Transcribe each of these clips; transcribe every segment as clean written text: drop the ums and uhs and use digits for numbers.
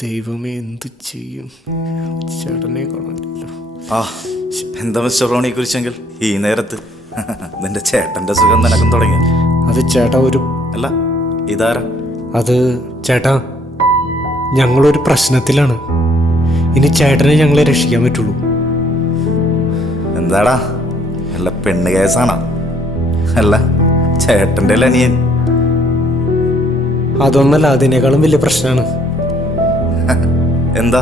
ദൈവമേ, എന്ത് ചെയ്യും? ചേട്ടനെ കാണാനില്ലല്ലോ. എന്താ മിസ്റ്റർ റോണിയെ കുറിച്ചെങ്കിൽ ഈ നേരത്ത് നിന്റെ ചേട്ടന്റെ സുഖം നിനക്കും തുടങ്ങി. അത് ചേട്ടാ അല്ല, ഇതാരാ? അത് ചേട്ടാ, ഞങ്ങളൊരു പ്രശ്നത്തിലാണ്. ഇനി ചേട്ടനെ ഞങ്ങളെ രക്ഷിക്കാൻ പറ്റുള്ളൂ. എന്താടാ, അല്ല പെണ്ണ് കേസാണോ? അല്ല ചേട്ടൻ്റെ അനിയൻ? അതൊന്നല്ല, അതിനേക്കാളും വലിയ പ്രശ്നമാണ്. എന്താ,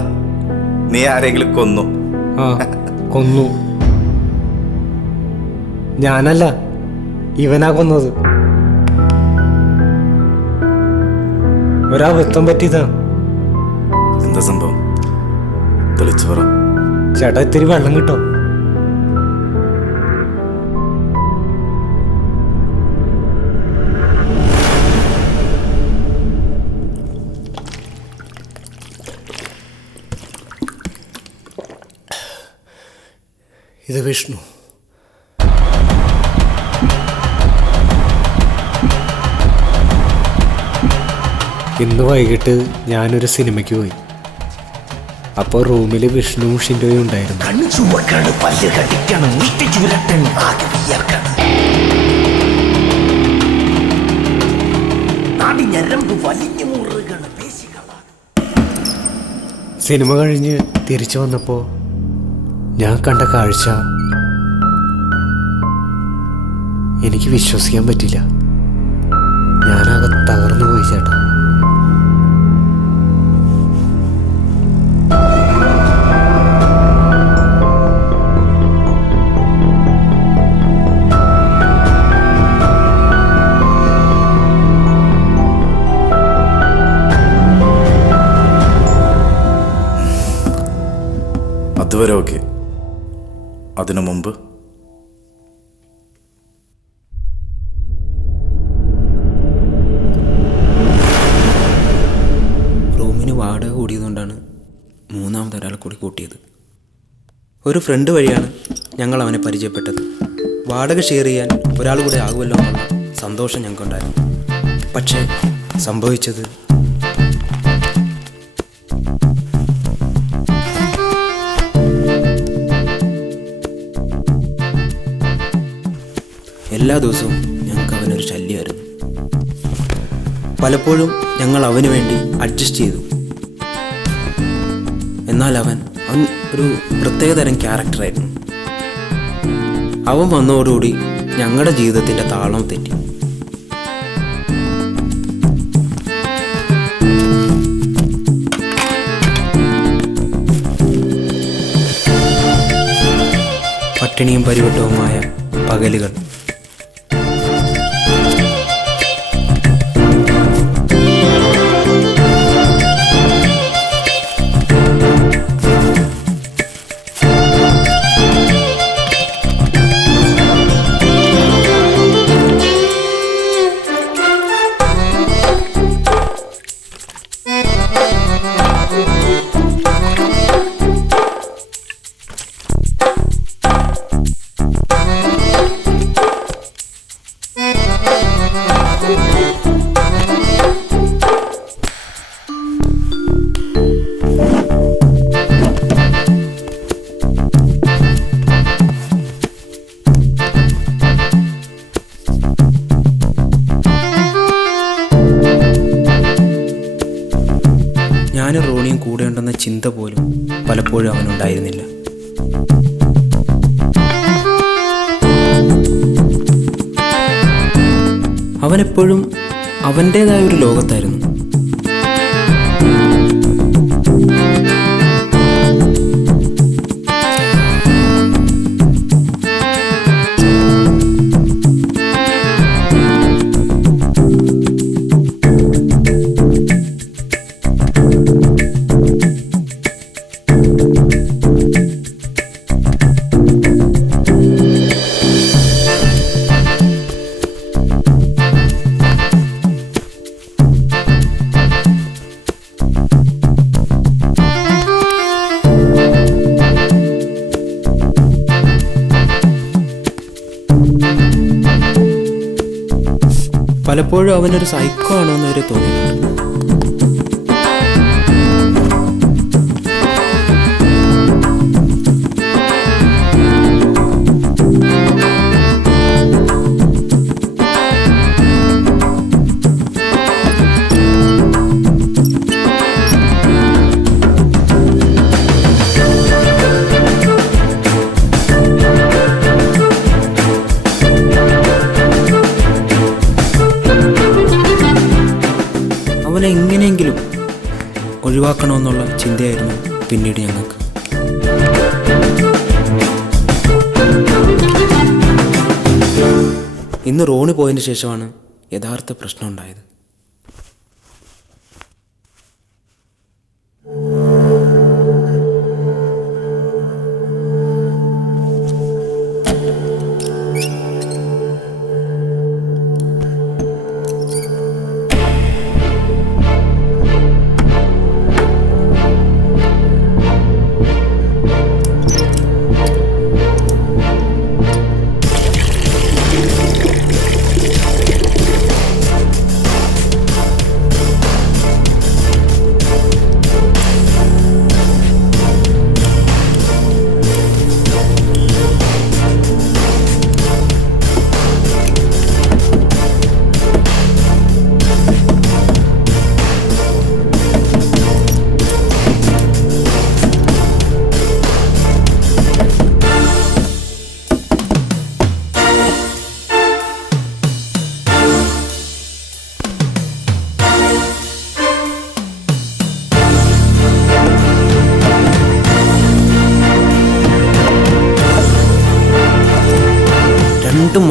നീ ആരെങ്കിലും കൊന്നു? കൊന്നു. ഞാനല്ല, ഇവനാ കൊന്നത്. ഒരബദ്ധം പറ്റിയതാ. എന്താ സംഭവം? തെളിച്ചു പറ. ചേട്ടാ, ഇത്തിരി വെള്ളം കിട്ടോ? ഇത് വിഷ്ണു. ഇന്ന് വൈകിട്ട് ഞാനൊരു സിനിമയ്ക്ക് പോയി. അപ്പോൾ റൂമിൽ വിഷ്ണുവും ഷിൻഡോയും ഉണ്ടായിരുന്നു. സിനിമ കഴിഞ്ഞ് തിരിച്ചു വന്നപ്പോൾ ഞാൻ കണ്ട കാഴ്ച എനിക്ക് വിശ്വസിക്കാൻ പറ്റില്ല. ഞാനാകെ തകർന്നു പോയി ചേട്ടാ. അതുവരെ ഓക്കെ. അതിനു മുമ്പ് റൂമിന് വാടക കൂടിയതുകൊണ്ടാണ് മൂന്നാമതൊരാൾ കൂടി കൂട്ടിയത്. ഒരു ഫ്രണ്ട് വഴിയാണ് ഞങ്ങൾ അവനെ പരിചയപ്പെട്ടത്. വാടക ഷെയർ ചെയ്യാൻ ഒരാൾ കൂടെ ആകുമല്ലോ എന്നുള്ള സന്തോഷം ഞങ്ങൾക്കുണ്ടായിരുന്നു. പക്ഷേ സംഭവിച്ചത് എല്ലാ ദിവസവും ഞങ്ങൾക്ക് അവനൊരു ശല്യമായിരുന്നു. പലപ്പോഴും ഞങ്ങൾ അവന് വേണ്ടി അഡ്ജസ്റ്റ് ചെയ്തു. എന്നാൽ അവൻ ഒരു പ്രത്യേകതരം ക്യാരക്ടറായിരുന്നു. അവൻ വന്നതോടുകൂടി ഞങ്ങളുടെ ജീവിതത്തിൻ്റെ താളം തെറ്റി. പട്ടിണിയും പരിവട്ടവുമായ പകലുകൾ, ഞാനും റോണിയും കൂടെയുണ്ടെന്ന ചിന്ത പോലും പലപ്പോഴും അവനുണ്ടായിരുന്നില്ല. അവനെപ്പോഴും അവൻ്റേതായ ഒരു ലോകത്തായിരുന്നു. പലപ്പോഴും അവനൊരു സൈക്കോ ആണോ എന്ന് വരെ തോന്നിയിട്ടുണ്ട്. അവനെ എങ്ങനെയെങ്കിലും ഒഴിവാക്കണമെന്നുള്ള ചിന്തയായിരുന്നു പിന്നീട് ഞങ്ങൾക്ക്. ഇന്ന് റോണി പോയതിന് ശേഷമാണ് യഥാർത്ഥ പ്രശ്നം ഉണ്ടായത്.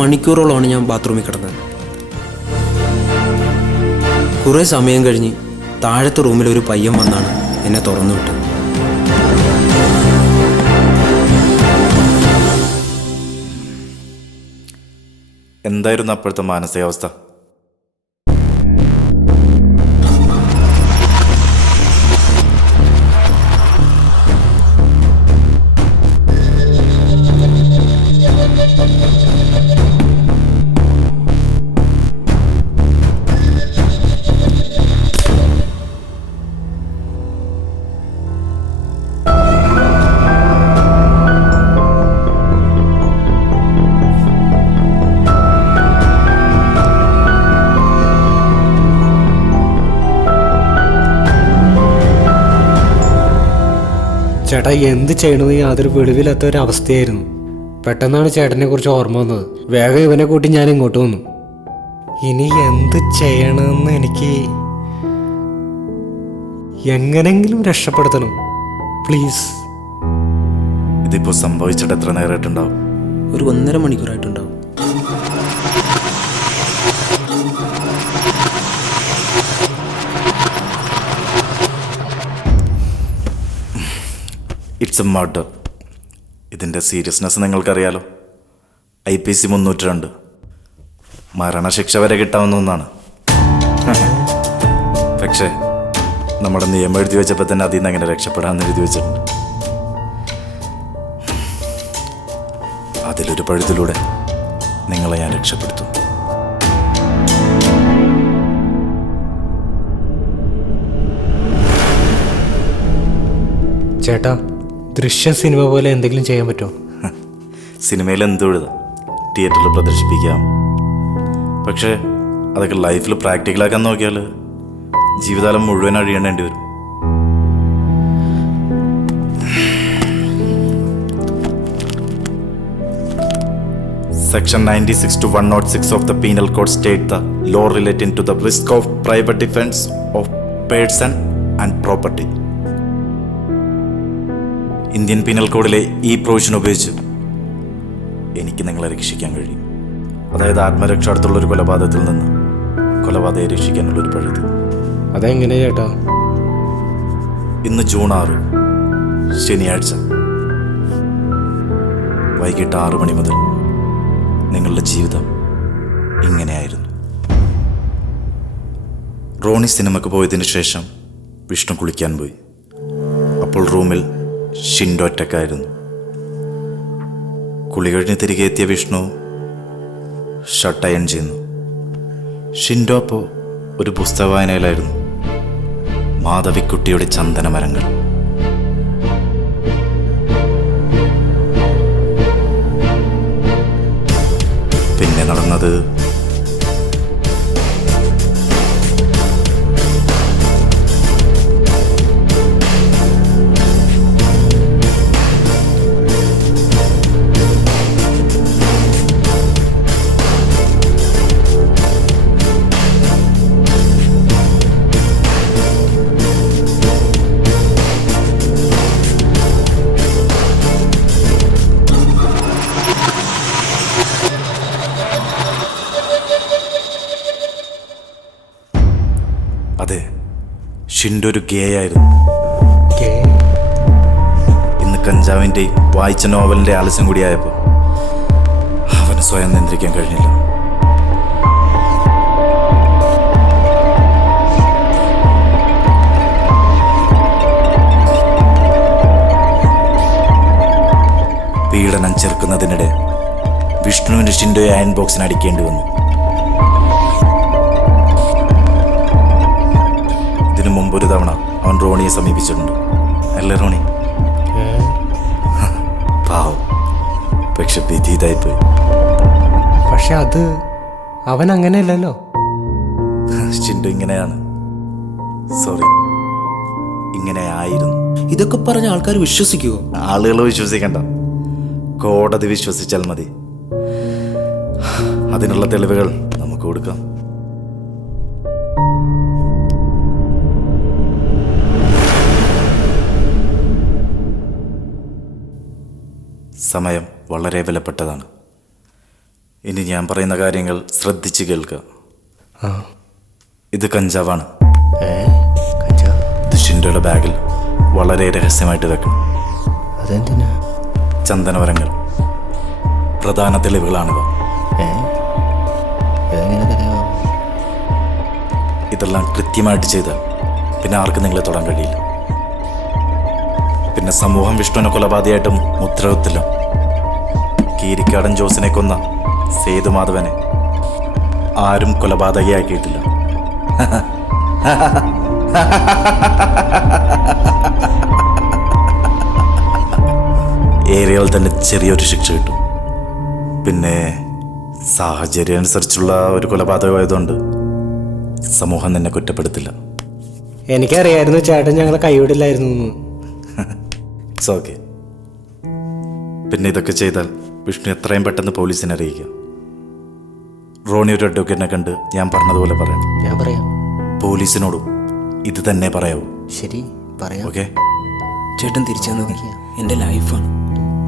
മണിക്കൂറോളമാണ് ഞാൻ ബാത്റൂമിൽ കിടന്നത്. കുറേ സമയം കഴിഞ്ഞ് താഴത്തെ റൂമിൽ ഒരു പയ്യൻ വന്നാണ് എന്നെ തുറന്നു വിട്ടത്. എന്തായിരുന്നു അപ്പോഴത്തെ മാനസികാവസ്ഥ? ചേട്ടാ, എന്ത് ചെയ്യണമെന്ന് യാതൊരു വെളിവില്ലാത്ത ഒരു അവസ്ഥയായിരുന്നു. പെട്ടെന്നാണ് ചേട്ടനെ കുറിച്ച് ഓർമ്മ വന്നത്. വേഗം ഇവനെ കൂട്ടി ഞാൻ ഇങ്ങോട്ട് വന്നു. ഇനി എന്ത് ചെയ്യണമെന്ന് എനിക്ക് എങ്ങനെങ്കിലും രക്ഷപ്പെടുത്തണം, പ്ലീസ്. ഇതിപ്പോ സംഭവിച്ചിട്ട് എത്ര നേരമായിട്ടുണ്ടാവും? ഒരു 1.5 മണിക്കൂറായിട്ടുണ്ടാവും. It's a murder. ഇതിൻ്റെ സീരിയസ്നെസ് നിങ്ങൾക്കറിയാലോ. IPC 302 മരണശിക്ഷ വരെ കിട്ടാവുന്ന ഒന്നാണ്. പക്ഷേ നമ്മുടെ നിയമം എഴുതി വെച്ചപ്പോൾ തന്നെ അതിൽ നിന്ന് അങ്ങനെ രക്ഷപ്പെടാമെന്ന് എഴുതി വെച്ചിട്ടുണ്ട്. അതിലൊരു പഴുതിലൂടെ നിങ്ങളെ ഞാൻ രക്ഷപ്പെടുത്തും. ചേട്ടാ, ദൃശ്യം സിനിമ പോലെ എന്തെങ്കിലും ചെയ്യാൻ പറ്റുമോ? സിനിമയിൽ എന്തും എഴുതാം, തിയേറ്ററിൽ പ്രദർശിപ്പിക്കാം. പക്ഷേ അതൊക്കെ ലൈഫിൽ പ്രാക്ടിക്കലാക്കാൻ നോക്കിയാൽ ജീവിതകാലം മുഴുവൻ അഴിയേണ്ടി വരും. Section 96 to 106 of the Penal Code state the law relating to the risk of private defense of person and property. Indian penal കോഡിലെ ഈ പ്രൊവിഷൻ ഉപയോഗിച്ച് എനിക്ക് നിങ്ങളെ രക്ഷിക്കാൻ കഴിയും. അതായത് ആത്മരക്ഷാർത്ഥമുള്ളൊരു കൊലപാതകത്തിൽ നിന്ന് കൊലപാതകയെ രക്ഷിക്കാനുള്ളൊരു പഴുത്. അതെങ്ങനെ ചേട്ടാ? ഇന്ന് ജൂൺ 6 ശനിയാഴ്ച വൈകിട്ട് 6 മണി മുതൽ നിങ്ങളുടെ ജീവിതം ഇങ്ങനെയായിരുന്നു. റോണി സിനിമയ്ക്ക് പോയതിന് ശേഷം വിഷ്ണു കുളിക്കാൻ പോയി. അപ്പോൾ റൂമിൽ ഷിൻഡോ ഒറ്റക്കായിരുന്നു. കുളി കഴിഞ്ഞ് തിരികെ എത്തിയ വിഷ്ണു ഷർട്ട് അയൺ ചെയ്യുന്നു. ഷിൻഡോ അപ്പോൾ ഒരു പുസ്തക വായനയിലായിരുന്നു. മാധവിക്കുട്ടിയുടെ ചന്ദനമരങ്ങൾ. പിന്നെ നടന്നത് അതെ, ഷിൻഡോ ഒരു ഗേ ആയിരുന്നു. ഇന്ന് കഞ്ചാവിൻ്റെയും വായിച്ച നോവലിൻ്റെ ആലസ്യം കൂടിയായപ്പോൾ അവന് സ്വയം നിയന്ത്രിക്കാൻ കഴിഞ്ഞില്ല. പീഡനം ചെറുക്കുന്നതിനിടെ വിഷ്ണുവിന് ഷിൻഡോയെ അയൺ ബോക്സിന് അടിക്കേണ്ടി വന്നു. ഇതിനു മുമ്പൊരു തവണ അവൻ റോണിയെ സമീപിച്ചിട്ടുണ്ട്. അല്ലേ റോണി? പാവം, പക്ഷെ വിധി ഇതായിപ്പോയി. പക്ഷെ അത് അവൻ അങ്ങനെയല്ലല്ലോ. ഷിൻഡോ ഇങ്ങനെയാണ്. സോറി, ഇങ്ങനെ ആയിരുന്നു. ഇതൊക്കെ പറഞ്ഞ ആൾക്കാർ വിശ്വസിക്കുമോ? ആളുകൾ വിശ്വസിക്കണ്ട, കോടതി വിശ്വസിച്ചാൽ മതി. അതിനുള്ള തെളിവുകൾ നമുക്ക് കൊടുക്കാം. സമയം വളരെ വിലപ്പെട്ടതാണ്. ഇനി ഞാൻ പറയുന്ന കാര്യങ്ങൾ ശ്രദ്ധിച്ച് കേൾക്കുക. ഇത് കഞ്ചാവാണ്. ഇത് ഷിൻഡോയുടെ ബാഗിൽ വളരെ രഹസ്യമായിട്ട് വെക്കണം. അതെന്തിനാ? ചന്ദനമരങ്ങൾ പ്രധാന തെളിവുകളാണിവ. ഇതെല്ലാം കൃത്യമായിട്ട് ചെയ്താൽ പിന്നെ ആർക്കും നിങ്ങളെ തൊടാൻ കഴിയില്ല. പിന്നെ സമൂഹം വിഷ്ണുവിനെ കൊലപാതകമായിട്ടും മുദ്രവത്തില്ല. കീരിക്കാടൻ ജോസിനെ കൊന്ന സേതുമാധവനെ ആരും കൊലപാതകയാക്കിയിട്ടില്ല. ഏരിയയിൽ തന്നെ ചെറിയൊരു ശിക്ഷ കിട്ടും. പിന്നെ സാഹചര്യം അനുസരിച്ചുള്ള ഒരു കൊലപാതകമായതുകൊണ്ട് സമൂഹം നിന്നെ കുറ്റപ്പെടുത്തില്ല. എനിക്കറിയായിരുന്നു ചേട്ടൻ ഞങ്ങളെ കൈവിടില്ലായിരുന്നു. It's okay. പിന്നെ ഇതൊക്കെ ചെയ്താൽ വിഷ്ണു എത്രയും പെട്ടെന്ന് പോലീസിനെ അറിയിക്കാം. റോണി ഒരു അഡ്വക്കേറ്റിനെ കണ്ട് ഞാൻ പറഞ്ഞതുപോലെ പറയണം. ഞാൻ പറയാം. പോലീസിനോടും ഇത് തന്നെ പറയാവൂ. ശരി, പറയാം. ഓക്കെ? ചേട്ടൻ തിരിച്ചു നോക്കി, എൻ്റെ ലൈഫാണ്.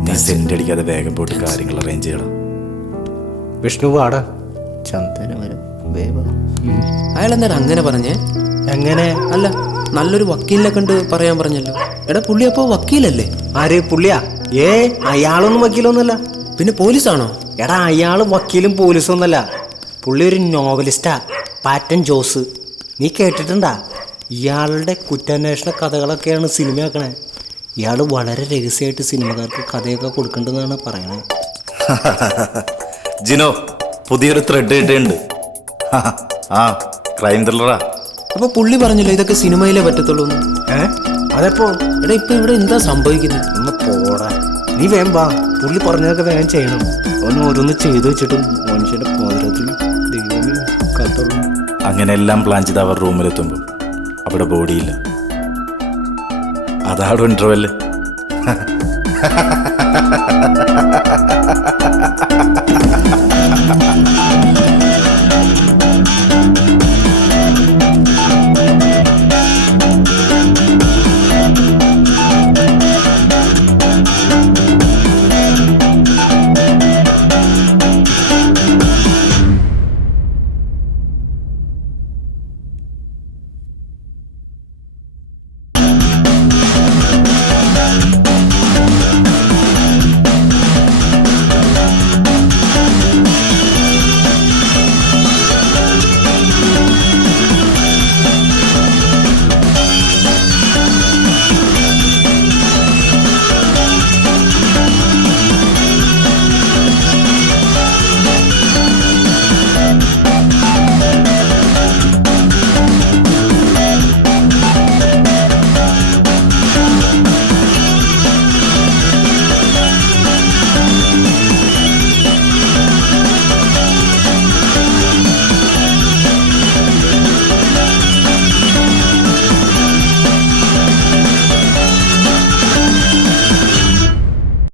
നീ സെന്റ് അടിക്കാതെ വേഗം പോയിട്ട് കാര്യങ്ങൾ അറേഞ്ച് ചെയ്യണം. വിഷ്ണു വാടാ. ചന്ദനമരം അയാൾ എന്തായാലും അങ്ങനെ പറഞ്ഞേ? എങ്ങനെ? അല്ല, നല്ലൊരു വക്കീലിനെ കണ്ട് പറയാൻ പറഞ്ഞല്ലോ. എടാ, പുള്ളി അപ്പോ വക്കീലല്ലേ? ആര്? പുള്ളിയാ? അയാളൊന്നും വക്കീലൊന്നുമല്ല. പിന്നെ പോലീസാണോ? എടാ, അയാള് വക്കീലും പോലീസും ഒന്നല്ല. പുള്ളി ഒരു നോവലിസ്റ്റാ, പാറ്റൻ ജോസ്. നീ കേട്ടിട്ടുണ്ടാ? ഇയാളുടെ കുറ്റാന്വേഷണ കഥകളൊക്കെയാണ് സിനിമയാക്കണേ. ഇയാൾ വളരെ രഹസ്യമായിട്ട് സിനിമക്കാർക്ക് കഥയൊക്കെ കൊടുക്കണ്ടെന്നാണ് പറയണേ. ജിനോ, പുതിയൊരു ത്രെഡ് ഇട്ടുണ്ട്. ആ, ക്രൈം ത്രില്ലറാ. അപ്പൊ പുള്ളി പറഞ്ഞല്ലോ ഇതൊക്കെ സിനിമയിലേ പറ്റത്തുള്ളൂ. അതെപ്പോ? എടാ, ഇപ്പൊ ഇവിടെ എന്താ സംഭവിക്കുന്നത്? ഒന്ന് പോടാ, നീ വേഗം വാ. പുള്ളി പറഞ്ഞതൊക്കെ വേഗം ചെയ്യണം. ഒന്ന് ഓരോന്ന് ചെയ്തു വെച്ചിട്ടും മനുഷ്യന്റെ പോദരത്തിൽ ദൈവമേ കത്തുള്ളൂ. അങ്ങനെ എല്ലാം പ്ലാൻ ചെയ്ത് അവർ റൂമിലെത്തുമ്പോൾ അവിടെ ബോഡിയില്ല. അതാണ് ഇന്റർവെല്.